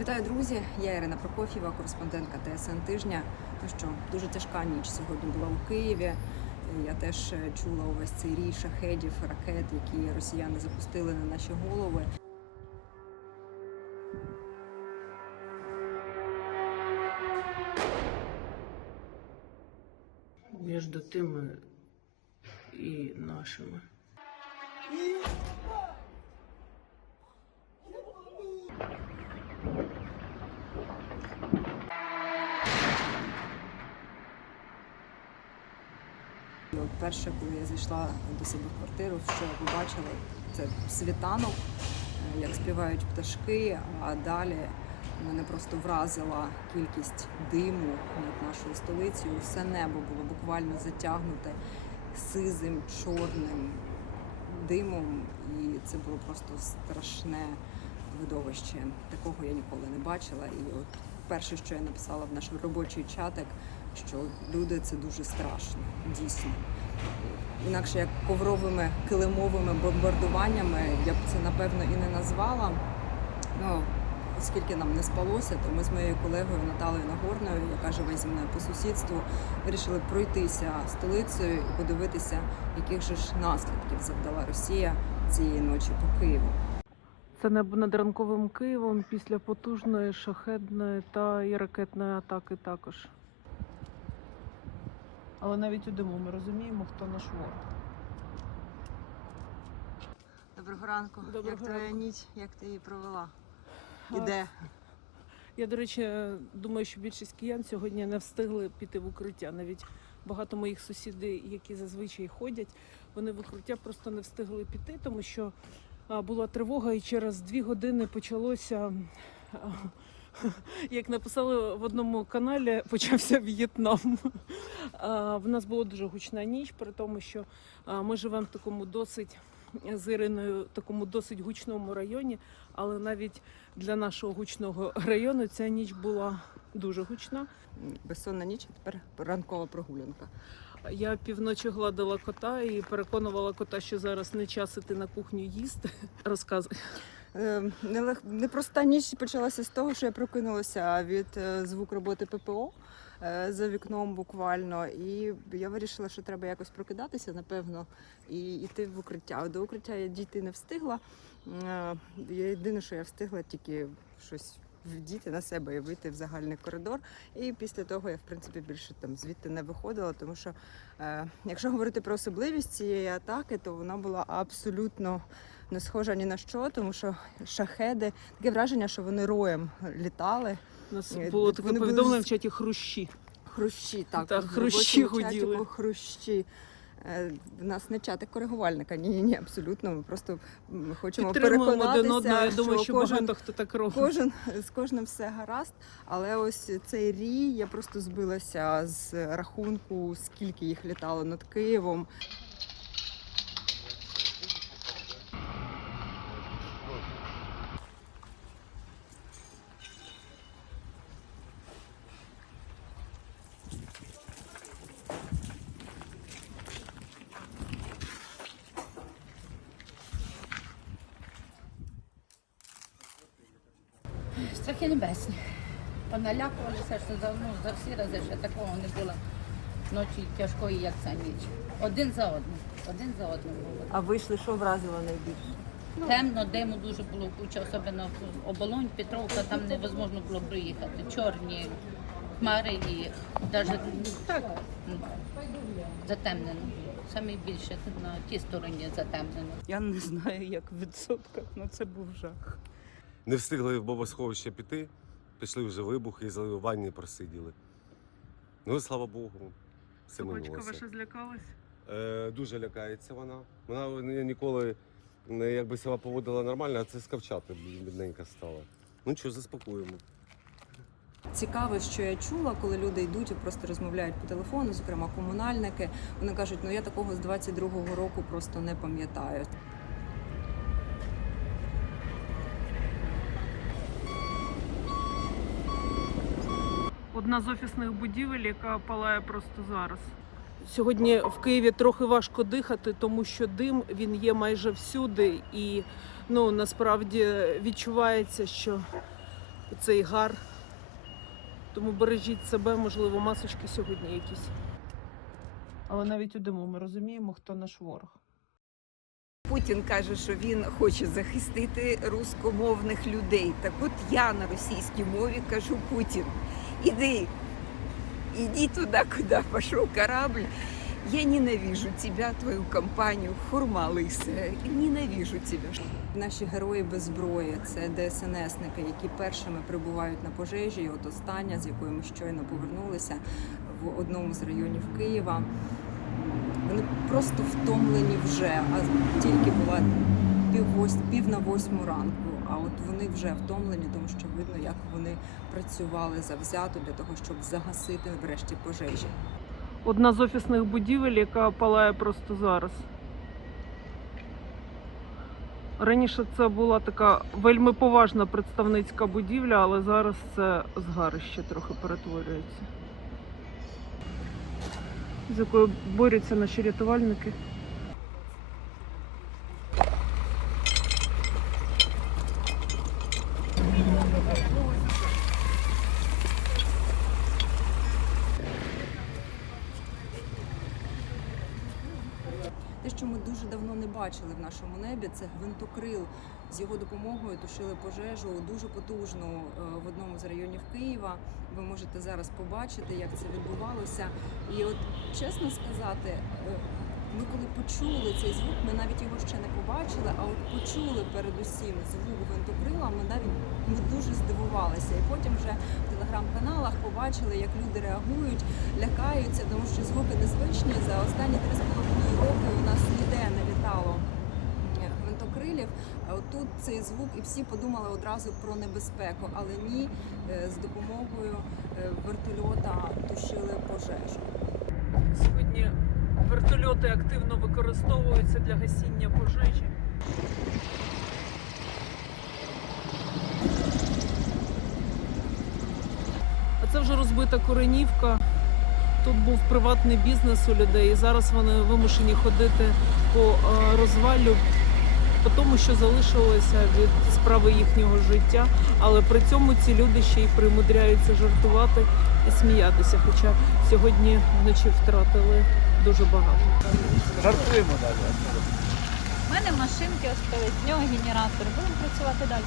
Вітаю, друзі! Я Ірина Прокоф'єва, кореспондентка ТСН тижня. Ну що, дуже тяжка ніч сьогодні була у Києві. Я теж е, чула увесь цей рій шахедів, ракет, які росіяни запустили на наші голови. між тими і нашими. Перше, коли я зайшла до себе в квартиру, що я побачила, це світанок, е, як співають пташки, а далі мене просто вразила кількість диму над нашою столицею. Все небо було буквально затягнуте сизим, чорним димом, і це було просто страшне видовище. Такого я ніколи не бачила. І от перше, що я написала в наш робочий чатик, що люди це дуже страшно, дійсно. Інакше як ковровими килимовими бомбардуваннями я б це напевно і не назвала. Ну, оскільки нам не спалося, то ми з моєю колегою Наталею Нагорною, яка живе зі мною по сусідству, вирішили пройтися столицею і подивитися, яких же ж наслідків завдала Росія цієї ночі по Києву. Це небо над ранковим Києвом після потужної шахедної та і ракетної атаки також. Але навіть у диму ми розуміємо, хто наш ворог. Доброго ранку. Доброго як твоя ніч? Як ти її провела? І де? Я, до речі, думаю, що більшість киян сьогодні не встигли піти в укриття. Навіть багато моїх сусідів, які зазвичай ходять, вони в укриття просто не встигли піти, тому що була тривога, і через дві години почалося. Як написали в одному каналі, почався В'єтнам. В нас була дуже гучна ніч, при тому, що ми живемо в такому досить з Іриною, такому досить гучному районі, але навіть для нашого гучного району ця ніч була дуже гучна. Безсонна ніч, а тепер ранкова прогулянка. Я півночі гладила кота і переконувала кота, що зараз не час іти на кухню їсти. Розказуй. Е, Непроста ніч почалася з того, що я прокинулася від е, звук роботи ППО е, за вікном буквально. І я вирішила, що треба якось прокидатися, напевно, і йти в укриття. До укриття я дійти не встигла. Єдине, що я встигла, тільки щось вдіти на себе і вийти в загальний коридор. І після того я, в принципі, більше там звідти не виходила, тому що е, якщо говорити про особливість цієї атаки, то вона була абсолютно не схожа ні на що, тому що шахеди таке враження, що вони роєм літали. У нас Е, було таке вони повідомлення з- в чаті хрущі. Хрущі, так, в хрущі гуділи. чатику хрущі. Е, В нас не чатик коригувальника, ні, ні, ні, абсолютно. Ми просто хочемо переконатися, один одного. Я думаю, що кожен, багато хто так робить. кожен з кожним все гаразд. Але ось цей рій я просто збилася з рахунку, скільки їх літало над Києвом. Страхи небесні. Поналякувалися, що за, ну, за всі рази ще такого не було ночі тяжкої, як ця ніч. Один за одним. Один за одним було. А вийшли, що вразило найбільше? Темно, диму дуже було куча, особливо оболонь, Петровка, там невозможно було проїхати. Чорні хмари і навіть так ну, затемнено. Саме більше на тій стороні затемнено. Я не знаю, як в відсотках, але це був жах. Не встигли в бомбосховище піти, пішли вже вибухи і в ванні просиділи. Ну, і слава Богу, все Собачка минулося. ваша злякалась? Е, дуже лякається вона. Вона ні- ніколи не якби себе поводила нормально, а це скавчати бідненька стала. Ну що, заспокоїмо. Цікаве, що я чула, коли люди йдуть і просто розмовляють по телефону, зокрема комунальники. Вони кажуть, ну я такого з 22-го року просто не пам'ятаю. Одна з офісних будівель, яка палає просто зараз. Сьогодні в Києві трохи важко дихати, тому що дим він є майже всюди, і ну насправді відчувається, що цей гар. Тому бережіть себе, можливо, масочки сьогодні якісь. Але навіть у диму ми розуміємо, хто наш ворог. Путін каже, що він хоче захистити рускомовних людей. Так от я на російській мові кажу Путін, іди, іди туди, куди пішов корабль. Я ненавижу тебя, твою компанію, хурма лисая. Ненавижу тебя. Наші герої без зброї це ДСНСники, які першими прибувають на пожежі. І от остання, з якої ми щойно повернулися в одному з районів Києва. Вони просто втомлені вже, а тільки була пів, пів на восьму ранку. А от вони вже втомлені, тому що видно, як вони працювали завзято для того, щоб загасити врешті пожежі. Одна з офісних будівель, яка палає просто зараз. Раніше це була така вельми поважна представницька будівля, але зараз це згарище трохи перетворюється. З якою борються наші рятувальники. Те, що ми дуже давно не бачили в нашому небі, це гвинтокрил. З його допомогою тушили пожежу дуже потужну е, в одному з районів Києва. Ви можете зараз побачити, як це відбувалося. І от чесно сказати, е, ми коли почули цей звук, ми навіть його ще не побачили, а от почули передусім звук гвинтокрила. Ми навіть ми дуже здивувалися. І потім вже в телеграм-каналах побачили, як люди реагують, лякаються, тому що звуки незвичні. За останні три з половиною роки у нас ніде не літало е, гвинтокрилів. А отут цей звук, і всі подумали одразу про небезпеку, але ні, е, з допомогою е, вертольота тушили пожежу. Сьогодні вертольоти активно використовуються для гасіння пожежі. А це вже розбита Коренівка. Тут був приватний бізнес у людей, і зараз вони вимушені ходити по е, розвалю, по тому, що залишилося від справи їхнього життя. Але при цьому ці люди ще й примудряються жартувати і сміятися. Хоча сьогодні вночі втратили дуже багато. Жартуємо далі. У мене машинки остались, в нього генератор. Будемо працювати далі.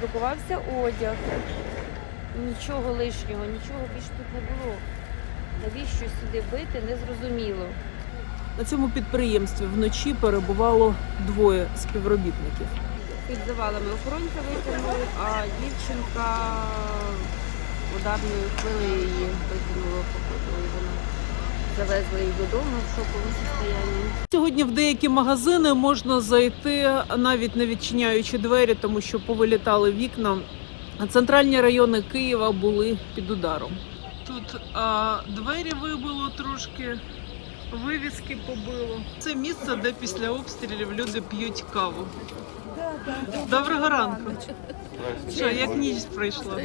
Друкувався одяг, нічого лишнього, нічого більше тут не було. Навіщо сюди бити, незрозуміло. На цьому підприємстві вночі перебувало двоє співробітників. Під завалами охоронця витягнув, а дівчинка ударною хвилею її витягнула походу. Вона завезла її додому в шоковому стані. Сьогодні в деякі магазини можна зайти навіть не відчиняючи двері, тому що повилітали вікна. А центральні райони Києва були під ударом. Тут а, двері вибило трошки, вивіски побило. Це місце, де після обстрілів люди п'ють каву. Доброго ранку. Що, як ніч пройшла?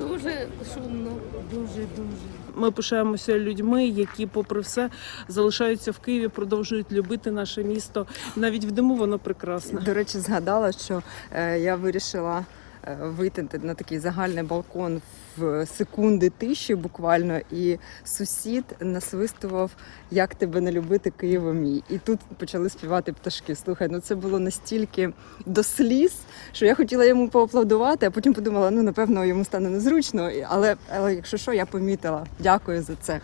Дуже шумно, дуже дуже. Ми пишаємося людьми, які, попри все, залишаються в Києві, продовжують любити наше місто. Навіть в диму воно прекрасне. До речі, згадала, що е, я вирішила вийти на такий загальний балкон в секунди тиші буквально, і сусід насвистував Як тебе не любити, Києво мій. І тут почали співати пташки. Слухай, ну це було настільки до сліз, що я хотіла йому поаплодувати, а потім подумала, ну напевно йому стане незручно. Але, але якщо що, я помітила. Дякую за це.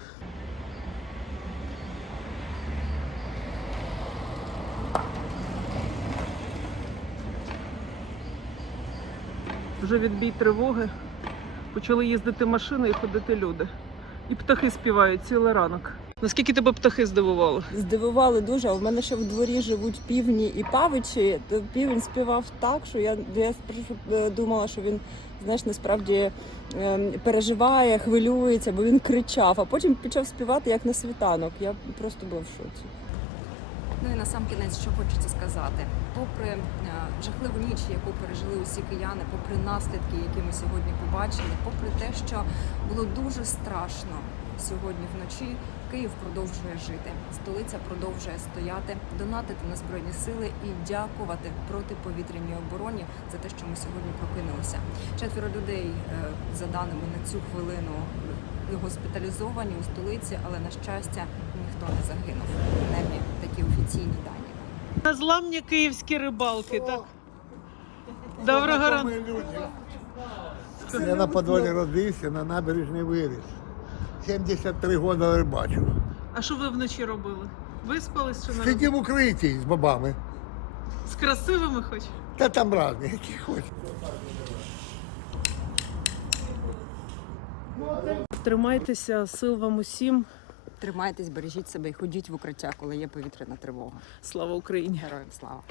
Вже відбій тривоги. Почали їздити машини і ходити люди. І птахи співають цілий ранок. Наскільки тебе птахи здивували? Здивували дуже. В мене ще в дворі живуть півні і павичі. То півень співав так, що я, я спершу е, думала, що він знаєш, насправді ем, переживає, хвилюється, бо він кричав, а потім почав співати як на світанок. Я просто була в шоці. Ну і на сам кінець, що хочеться сказати, попри е, жахливу ніч, яку пережили усі кияни, попри наслідки, які ми сьогодні побачили, попри те, що було дуже страшно, сьогодні вночі Київ продовжує жити. Столиця продовжує стояти, донатити на збройні сили і дякувати протиповітряній обороні за те, що ми сьогодні прокинулися. Четверо людей, е, за даними на цю хвилину, госпіталізовані у столиці, але на щастя ніхто не загинув. Принаймні такі офіційні дані. Незламні київські рибалки, так? Доброго ранку. Я на подвалі родився, на набережній виріс. 73 роки рибачу. А що ви вночі робили? Виспались чи не? Сидів в укритті з бабами. З красивими хоч? Та там різні, які хочеш. Тримайтеся, сил вам усім. Тримайтесь, бережіть себе і ходіть в укриття, коли є повітряна тривога. Слава Україні! Героям слава!